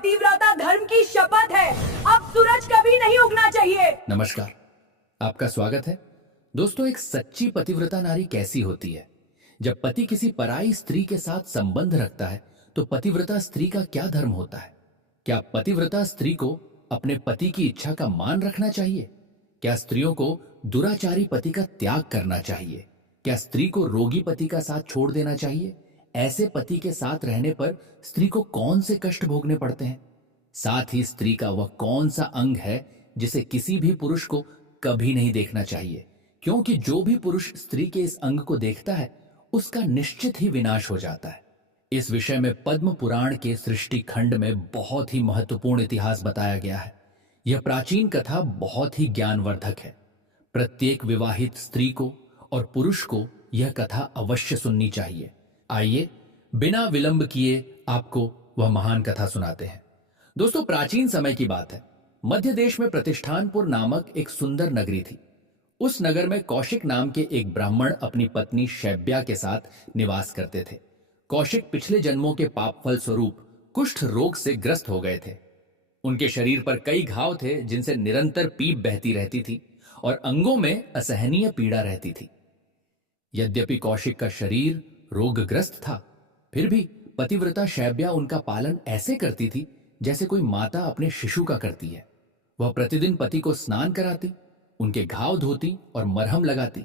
पतिव्रता धर्म की शपथ है। अब सूरज कभी नहीं उगना चाहिए। नमस्कार, आपका स्वागत है। दोस्तों, एक सच्ची पतिव्रता नारी कैसी होती है? जब पति किसी पराई स्त्री के साथ संबंध रखता है तो पतिव्रता स्त्री का क्या धर्म होता है? क्या पतिव्रता स्त्री को अपने पति की इच्छा का मान रखना चाहिए? क्या स्त्रियों को दुराचारी पति का त्याग करना चाहिए? क्या स्त्री को रोगी पति का साथ छोड़ देना चाहिए? ऐसे पति के साथ रहने पर स्त्री को कौन से कष्ट भोगने पड़ते हैं? साथ ही स्त्री का वह कौन सा अंग है जिसे किसी भी पुरुष को कभी नहीं देखना चाहिए, क्योंकि जो भी पुरुष स्त्री के इस अंग को देखता है उसका निश्चित ही विनाश हो जाता है। इस विषय में पद्म पुराण के सृष्टि खंड में बहुत ही महत्वपूर्ण इतिहास बताया गया है। यह प्राचीन कथा बहुत ही ज्ञानवर्धक है। प्रत्येक विवाहित स्त्री को और पुरुष को यह कथा अवश्य सुननी चाहिए। आइए बिना विलंब किए आपको वह महान कथा सुनाते हैं। दोस्तों, प्राचीन समय की बात है। मध्य देश में प्रतिष्ठानपुर नामक एक सुंदर नगरी थी। उस नगर में कौशिक नाम के एक ब्राह्मण अपनी पत्नी शैब्या के साथ निवास करते थे। कौशिक पिछले जन्मों के पाप फल स्वरूप कुष्ठ रोग से ग्रस्त हो गए थे। उनके शरीर पर कई घाव थे जिनसे निरंतर पीप बहती रहती थी और अंगों में असहनीय पीड़ा रहती थी। यद्यपि कौशिक का शरीर रोगग्रस्त था, फिर भी पतिव्रता शैब्या उनका पालन ऐसे करती थी जैसे कोई माता अपने शिशु का करती है। वह प्रतिदिन पति को स्नान कराती, उनके घाव धोती और मरहम लगाती,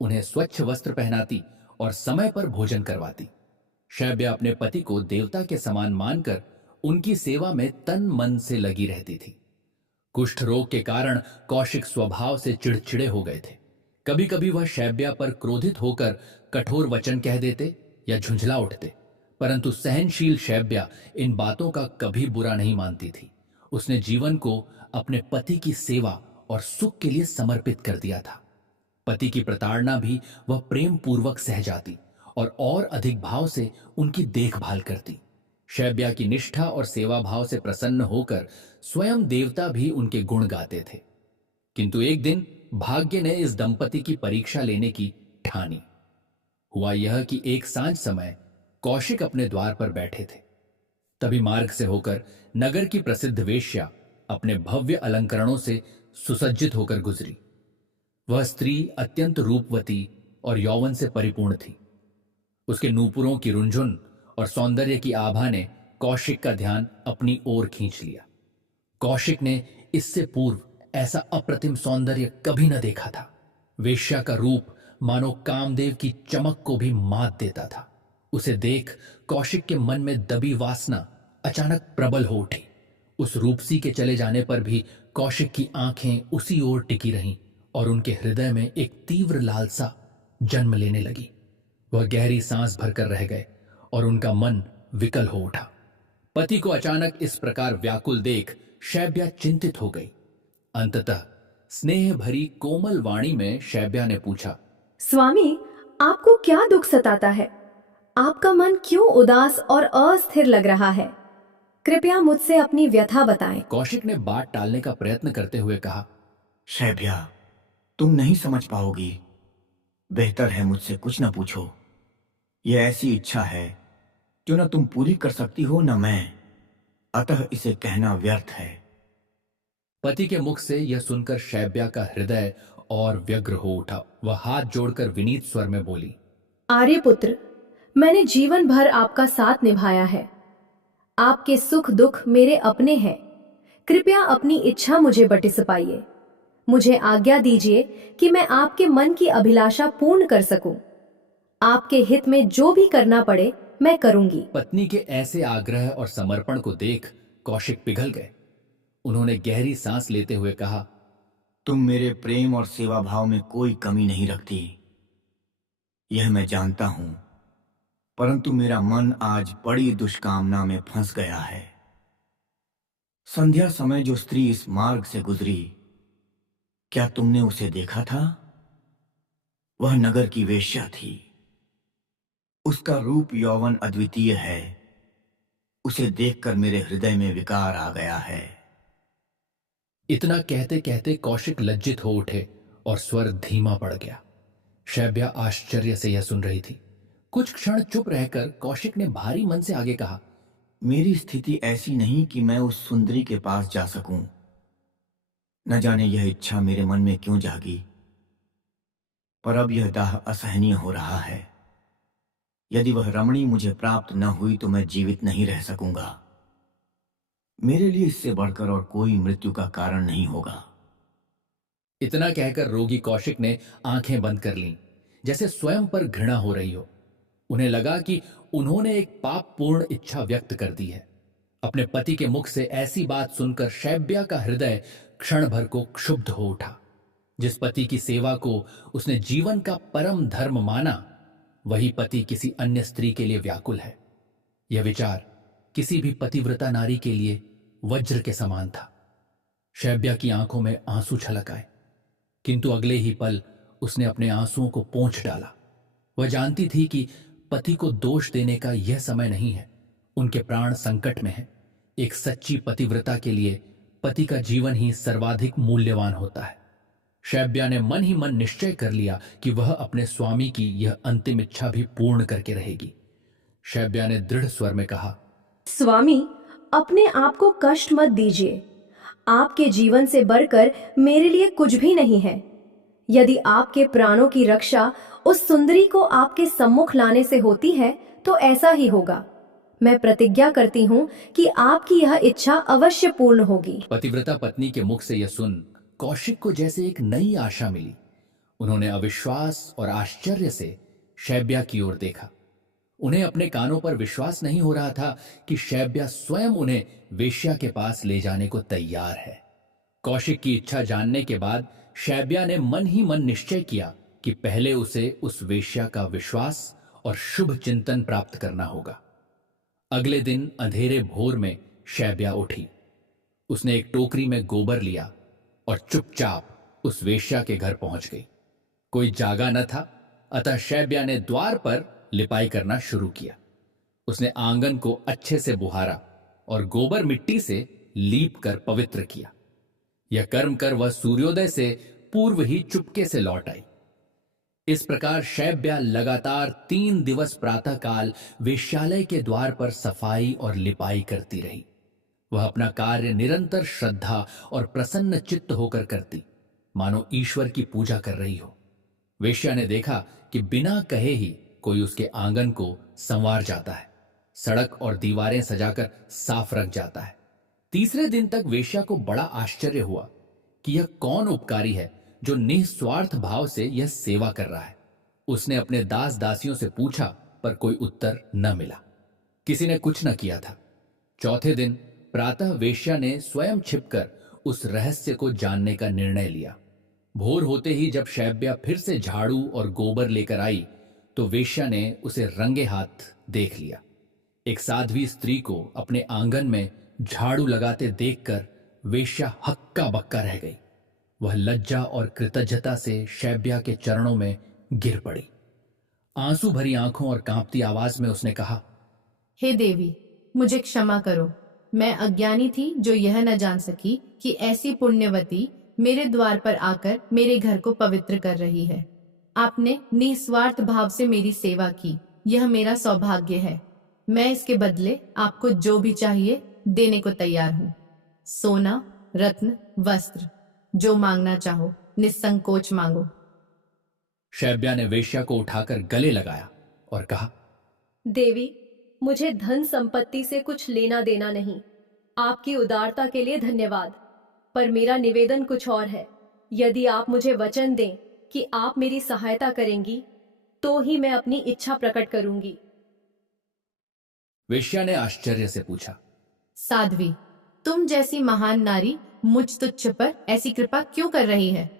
उन्हें स्वच्छ वस्त्र पहनाती और समय पर भोजन करवाती। शैब्या अपने पति को देवता के समान मानकर उनकी सेवा में तन मन से लगी रहती थी। कुष्ठ रोग के कारण कौशिक स्वभाव से चिड़चिड़े हो गए थे। कभी कभी वह शैब्या पर क्रोधित होकर कठोर वचन कह देते या झुंझला उठते, परंतु सहनशील शैब्या इन बातों का कभी बुरा नहीं मानती थी। उसने जीवन को अपने पति की सेवा और सुख के लिए समर्पित कर दिया था। पति की प्रताड़ना भी वह प्रेम पूर्वक सह जाती और अधिक भाव से उनकी देखभाल करती। शैब्या की निष्ठा और सेवा भाव से प्रसन्न होकर स्वयं देवता भी उनके गुण गाते थे। किंतु एक दिन भाग्य ने इस दंपति की परीक्षा लेने की ठानी। हुआ यह कि एक सांझ समय कौशिक अपने द्वार पर बैठे थे। तभी मार्ग से होकर नगर की प्रसिद्ध वेश्या अपने भव्य अलंकरणों से सुसज्जित होकर गुजरी। वह स्त्री अत्यंत रूपवती और यौवन से परिपूर्ण थी। उसके नूपुरों की रुंझुन और सौंदर्य की आभा ने कौशिक का ध्यान अपनी ओर खींच लिया। कौशिक ने इससे पूर्व ऐसा अप्रतिम सौंदर्य कभी न देखा था। वेश्या का रूप मानो कामदेव की चमक को भी मात देता था। उसे देख कौशिक के मन में दबी वासना अचानक प्रबल हो उठी। उस रूपसी के चले जाने पर भी कौशिक की आंखें उसी ओर टिकी रहीं और उनके हृदय में एक तीव्र लालसा जन्म लेने लगी। वह गहरी सांस भरकर रह गए और उनका मन विकल हो उठा। पति को अचानक इस प्रकार व्याकुल देख शैब्या चिंतित हो गई। अंततः स्नेह भरी कोमल वाणी में शैब्या ने पूछा, स्वामी, आपको क्या दुख सताता है? आपका मन क्यों उदास और अस्थिर लग रहा है? कृपया मुझसे अपनी व्यथा बताएं। कौशिक ने बात टालने का प्रयत्न करते हुए कहा, शैब्या, तुम नहीं समझ पाओगी। बेहतर है मुझसे कुछ न पूछो। यह ऐसी इच्छा है जो न तुम पूरी कर सकती हो न मैं, अतः इसे कहना व्यर्थ है। पति के मुख से यह सुनकर शैब्या का हृदय और व्यग्र हो उठा। वह हाथ जोड़कर विनीत स्वर में बोली, आर्यपुत्र, मैंने जीवन भर आपका साथ निभाया है। आपके सुख दुख मेरे अपने हैं। कृपया अपनी इच्छा मुझे बटिसपाइए। मुझे आज्ञा दीजिए कि मैं आपके मन की अभिलाषा पूर्ण कर सकूं। आपके हित में जो भी करना पड़े मैं करूंगी। पत्नी के ऐसे आग्रह और समर्पण को देख कौशिक पिघल गए। उन्होंने गहरी सांस लेते हुए कहा, तुम मेरे प्रेम और सेवा भाव में कोई कमी नहीं रखती, यह मैं जानता हूं, परंतु मेरा मन आज बड़ी दुष्कामना में फंस गया है। संध्या समय जो स्त्री इस मार्ग से गुजरी, क्या तुमने उसे देखा था? वह नगर की वेश्या थी। उसका रूप यौवन अद्वितीय है। उसे देखकर मेरे हृदय में विकार आ गया है। इतना कहते कहते कौशिक लज्जित हो उठे और स्वर धीमा पड़ गया। शैब्या आश्चर्य से यह सुन रही थी। कुछ क्षण चुप रहकर कौशिक ने भारी मन से आगे कहा, मेरी स्थिति ऐसी नहीं कि मैं उस सुंदरी के पास जा सकूं। न जाने यह इच्छा मेरे मन में क्यों जागी, पर अब यह दाह असहनीय हो रहा है। यदि वह रमणी मुझे प्राप्त न हुई तो मैं जीवित नहीं रह सकूंगा। मेरे लिए इससे बढ़कर और कोई मृत्यु का कारण नहीं होगा। इतना कहकर रोगी कौशिक ने आंखें बंद कर लीं, जैसे स्वयं पर घृणा हो रही हो। उन्हें लगा कि उन्होंने एक पापपूर्ण इच्छा व्यक्त कर दी है। अपने पति के मुख से ऐसी बात सुनकर शैब्या का हृदय क्षण भर को क्षुब्ध हो उठा। जिस पति की सेवा को उसने जीवन का परम धर्म माना, वही पति किसी अन्य स्त्री के लिए व्याकुल है। यह विचार किसी भी पतिव्रता नारी के लिए वज्र के समान था। शैब्या की आंखों में आंसू छलक आए, किंतु अगले ही पल उसने अपने आंसुओं को पोंछ डाला। वह जानती थी कि पति को दोष देने का यह समय नहीं है। उनके प्राण संकट में हैं। एक सच्ची पतिव्रता के लिए पति का जीवन ही सर्वाधिक मूल्यवान होता है। शैब्या ने मन ही मन निश्चय कर लिया कि वह अपने स्वामी की यह अंतिम इच्छा भी पूर्ण करके रहेगी। शैब्या ने दृढ़ स्वर में कहा, स्वामी, अपने आप को कष्ट मत दीजिए। आपके जीवन से बढ़कर मेरे लिए कुछ भी नहीं है। यदि आपके प्राणों की रक्षा उस सुंदरी को आपके सम्मुख लाने से होती है तो ऐसा ही होगा। मैं प्रतिज्ञा करती हूँ कि आपकी यह इच्छा अवश्य पूर्ण होगी। पतिव्रता पत्नी के मुख से यह सुन कौशिक को जैसे एक नई आशा मिली। उन्होंने अविश्वास और आश्चर्य से शैब्या की ओर देखा। उन्हें अपने कानों पर विश्वास नहीं हो रहा था कि शैब्या स्वयं उन्हें वेश्या के पास ले जाने को तैयार है। कौशिक की इच्छा जानने के बाद शैब्या ने मन ही मन निश्चय किया कि पहले उसे उस वेश्या का विश्वास और शुभ चिंतन प्राप्त करना होगा। अगले दिन अंधेरे भोर में शैब्या उठी। उसने एक टोकरी में गोबर लिया और चुपचाप उस वेश्या के घर पहुंच गई। कोई जागा न था, अतः शैब्या ने द्वार पर लिपाई करना शुरू किया। उसने आंगन को अच्छे से बुहारा और गोबर मिट्टी से लीप कर पवित्र किया। यह कर्म कर वह सूर्योदय से पूर्व ही चुपके से लौट आई। इस प्रकार शैब्या लगातार 3 दिवस प्रातःकाल वेश्यालय के द्वार पर सफाई और लिपाई करती रही। वह अपना कार्य निरंतर श्रद्धा और प्रसन्न चित्त होकर करती, मानो ईश्वर की पूजा कर रही हो। वेश्या ने देखा कि बिना कहे ही कोई उसके आंगन को संवार जाता है, सड़क और दीवारें सजाकर साफ रख जाता है। तीसरे दिन तक वेश्या को बड़ा आश्चर्य हुआ कि यह कौन उपकारी है जो निस्वार्थ भाव से यह सेवा कर रहा है। उसने अपने दास दासियों से पूछा, पर कोई उत्तर न मिला। किसी ने कुछ न किया था। चौथे दिन प्रातः वेश्या ने स्वयं छिपकर उस रहस्य को जानने का निर्णय लिया। भोर होते ही जब शैब्या फिर से झाड़ू और गोबर लेकर आई तो वेश्या ने उसे रंगे हाथ देख लिया। एक साध्वी स्त्री को अपने आंगन में झाड़ू लगाते देखकर वेश्या हक्का बक्का रह गई। वह लज्जा और कृतज्ञता से शैब्या के चरणों में गिर पड़ी। आंसू भरी आंखों और कांपती आवाज में उसने कहा, हे देवी, मुझे क्षमा करो। मैं अज्ञानी थी जो यह न जान सकी कि ऐसी पुण्यवती मेरे द्वार पर आकर मेरे घर को पवित्र कर रही है। आपने निस्वार्थ भाव से मेरी सेवा की, यह मेरा सौभाग्य है। मैं इसके बदले आपको जो भी चाहिए देने को तैयार हूँ। सोना, रत्न, वस्त्र, जो मांगना चाहो निसंकोच मांगो। शैब्या ने वेश्या को उठाकर गले लगाया और कहा, देवी, मुझे धन संपत्ति से कुछ लेना देना नहीं। आपकी उदारता के लिए धन्यवाद, पर मेरा निवेदन कुछ और है। यदि आप मुझे वचन दें कि आप मेरी सहायता करेंगी तो ही मैं अपनी इच्छा प्रकट करूंगी। वेश्या ने आश्चर्य से पूछा, साध्वी, तुम जैसी महान नारी मुझ तुच्छ पर ऐसी कृपा क्यों कर रही है?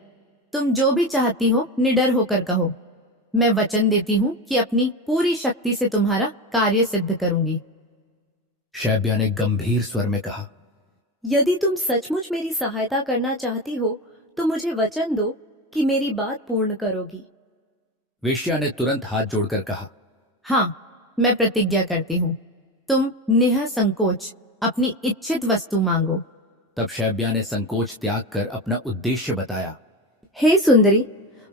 तुम जो भी चाहती हो निडर होकर कहो। मैं वचन देती हूँ कि अपनी पूरी शक्ति से तुम्हारा कार्य सिद्ध करूंगी। शैब्या ने गंभीर स्वर में कहा, यदि तुम सचमुच मेरी सहायता करना चाहती हो तो मुझे वचन दो कि मेरी बात पूर्ण करोगी। वेश्या ने तुरंत हाथ जोड़कर कहा, हाँ, मैं प्रतिज्ञा करती हूँ। तुम निःसंकोच अपनी इच्छित वस्तु मांगो। तब शैब्या ने संकोच त्याग कर अपना उद्देश्य बताया। हे सुंदरी,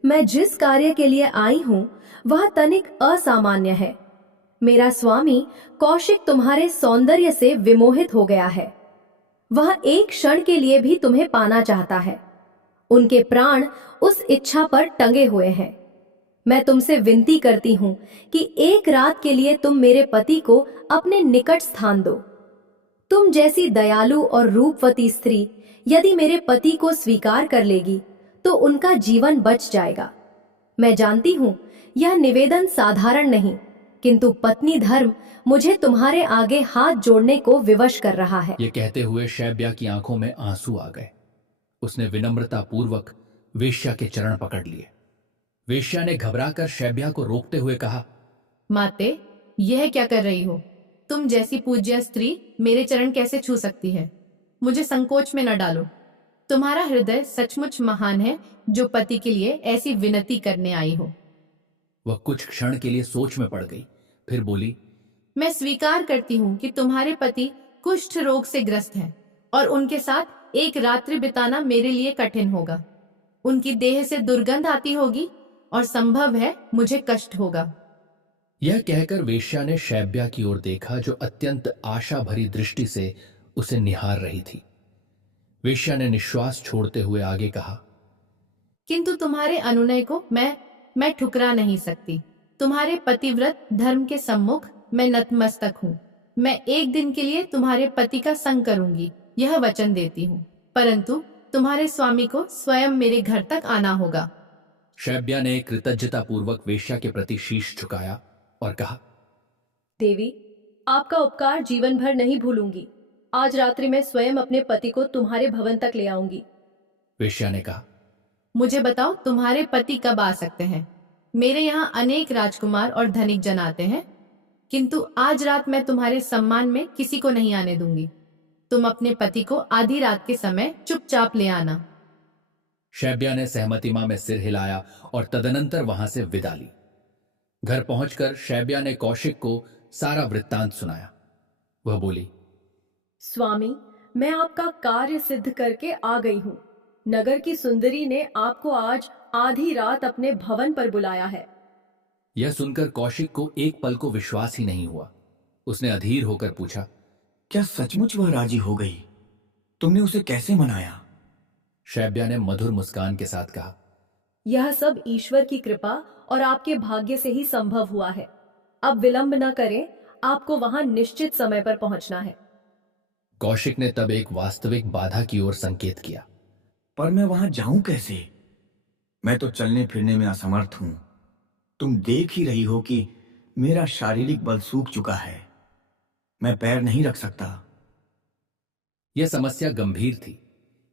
मैं जिस कार्य के लिए आई हूँ वह तनिक असामान्य है। मेरा स्वामी कौशिक तुम्हारे सौंदर्य से विमोहित हो गया है। वह एक क्षण के लिए भी तुम्हें पाना चाहता है। उनके प्राण उस इच्छा पर टंगे हुए हैं। मैं तुमसे विनती करती हूं कि एक रात के लिए तुम मेरे पति को अपने निकट स्थान दो। तुम जैसी दयालु और रूपवती स्त्री यदि मेरे पति को स्वीकार कर लेगी तो उनका जीवन बच जाएगा। मैं जानती हूं यह निवेदन साधारण नहीं, किंतु पत्नी धर्म मुझे तुम्हारे आगे हाथ जोड़ने को विवश कर रहा है। ये कहते हुए शैब्या की आंखों में आंसू आ गए। उसने विनम्रता पूर्वक वेश्या के चरण पकड़ लिए। वेश्या ने घबराकर शैब्या को रोकते हुए कहा, माते, यह क्या कर रही हो? तुम जैसी पूज्य स्त्री मेरे चरण कैसे छू सकती है? मुझे संकोच में न डालो। तुम्हारा हृदय सचमुच महान है जो पति के लिए ऐसी विनती करने आई हो। वह कुछ क्षण के लिए सोच में पड़ गई, फिर बोली, मैं स्वीकार करती हूँ कि तुम्हारे पति कुष्ठ रोग से ग्रस्त हैं और उनके साथ एक रात्रि बिताना मेरे लिए कठिन होगा। उनकी देह से दुर्गंध आती होगी और संभव है मुझे कष्ट होगा। यह कहकर वेश्या ने शैब्या की ओर देखा जो अत्यंत आशा भरी दृष्टि से उसे निहार रही थी। वेश्या ने निश्वास छोड़ते हुए आगे कहा, किंतु तुम्हारे अनुनय को मैं ठुकरा नहीं सकती। तुम्हारे पतिव्रत धर्म के सम्मुख मैं नतमस्तक हूँ। मैं एक दिन के लिए तुम्हारे पति का संग करूंगी, यह वचन देती हूँ, परंतु तुम्हारे स्वामी को स्वयं मेरे घर तक आना होगा। शैब्या ने कृतज्ञता पूर्वक वेश्या के प्रति शीश झुकाया और कहा, देवी, आपका उपकार जीवन भर नहीं भूलूंगी। आज रात्रि मैं स्वयं अपने पति को तुम्हारे भवन तक ले आऊंगी। वेश्या ने कहा, मुझे बताओ तुम्हारे पति कब आ सकते हैं? मेरे यहाँ अनेक राजकुमार और धनिक जन आते हैं, किंतु आज रात मैं तुम्हारे सम्मान में किसी को नहीं आने दूंगी। तुम अपने पति को आधी रात के समय चुपचाप ले आना। शैब्या ने सहमतिमा में सिर हिलाया और तदनंतर वहां से विदा ली। घर पहुंचकर शैब्या ने कौशिक को सारा वृत्तांत सुनाया। वह बोली, स्वामी, मैं आपका कार्य सिद्ध करके आ गई हूँ। नगर की सुंदरी ने आपको आज आधी रात अपने भवन पर बुलाया है। यह सुनकर कौशिक को एक पल को विश्वास ही नहीं हुआ। उसने अधीर होकर पूछा, क्या सचमुच वह राजी हो गई? तुमने उसे कैसे मनाया? शैब्या ने मधुर मुस्कान के साथ कहा, यह सब ईश्वर की कृपा और आपके भाग्य से ही संभव हुआ है। अब विलंब न करें, आपको वहां निश्चित समय पर पहुंचना है। कौशिक ने तब एक वास्तविक बाधा की ओर संकेत किया। पर मैं वहां जाऊं कैसे? मैं तो चलने फिरने में असमर्थ हूं। तुम देख ही रही हो कि मेरा शारीरिक बल सूख चुका है। मैं पैर नहीं रख सकता। यह समस्या गंभीर थी,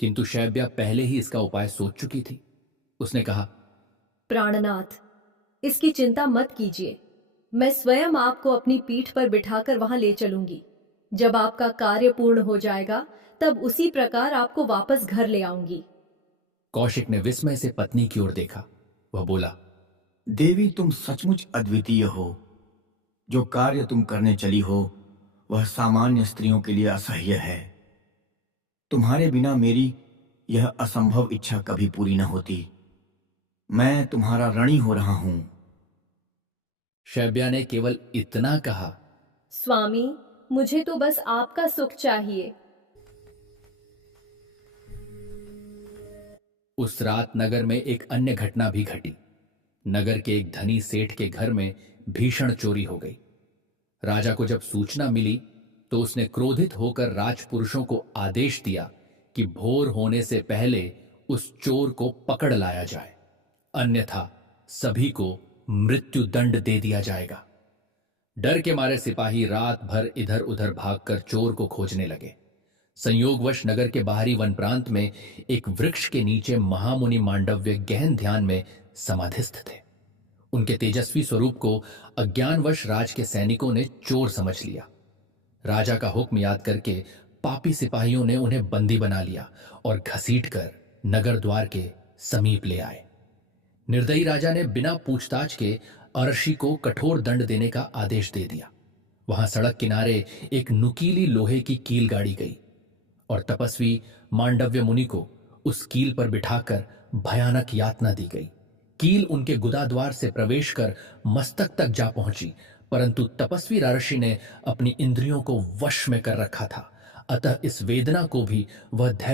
किंतु शैब्या पहले ही इसका उपाय सोच चुकी थी। उसने कहा, प्राणनाथ, इसकी चिंता मत कीजिए। मैं स्वयं आपको अपनी पीठ पर बिठाकर वहां ले चलूंगी। जब आपका कार्य पूर्ण हो जाएगा तब उसी प्रकार आपको वापस घर ले आऊंगी। कौशिक ने विस्मय से पत्नी की ओर देखा। वह बोला, देवी, तुम सचमुच अद्वितीय हो। जो कार्य तुम करने चली हो वह सामान्य स्त्रियों के लिए असह्य है। तुम्हारे बिना मेरी यह असंभव इच्छा कभी पूरी न होती। मैं तुम्हारा ऋणी हो रहा हूं। शैब्या ने केवल इतना कहा, स्वामी, मुझे तो बस आपका सुख चाहिए। उस रात नगर में एक अन्य घटना भी घटी। नगर के एक धनी सेठ के घर में भीषण चोरी हो गई। राजा को जब सूचना मिली तो उसने क्रोधित होकर राजपुरुषों को आदेश दिया कि भोर होने से पहले उस चोर को पकड़ लाया जाए, अन्यथा सभी को मृत्यु दंड दे दिया जाएगा। डर के मारे सिपाही रात भर इधर उधर भागकर चोर को खोजने लगे। संयोगवश नगर के बाहरी वन प्रांत में एक वृक्ष के नीचे महामुनि मांडव्य गहन ध्यान में समाधिस्थ थे। उनके तेजस्वी स्वरूप को अज्ञानवश राज के सैनिकों ने चोर समझ लिया। राजा का हुक्म याद करके पापी सिपाहियों ने उन्हें बंदी बना लिया और घसीटकर नगर द्वार के समीप ले आए। निर्दयी राजा ने बिना पूछताछ के अरशी को कठोर दंड देने का आदेश दे दिया। वहां सड़क किनारे एक नुकीली लोहे की कील गाड़ी गई और तपस्वी मांडव्य मुनि को उस कील पर बिठाकर भयानक यातना दी गई। कील उनके गुदा द्वार से प्रवेश कर मस्तक तक जा पहुंची, परंतु तपस्वी रार्षि ने अपनी इंद्रियों को वश में कर रखा था, अतः इस वेदना को भी वह धैर्य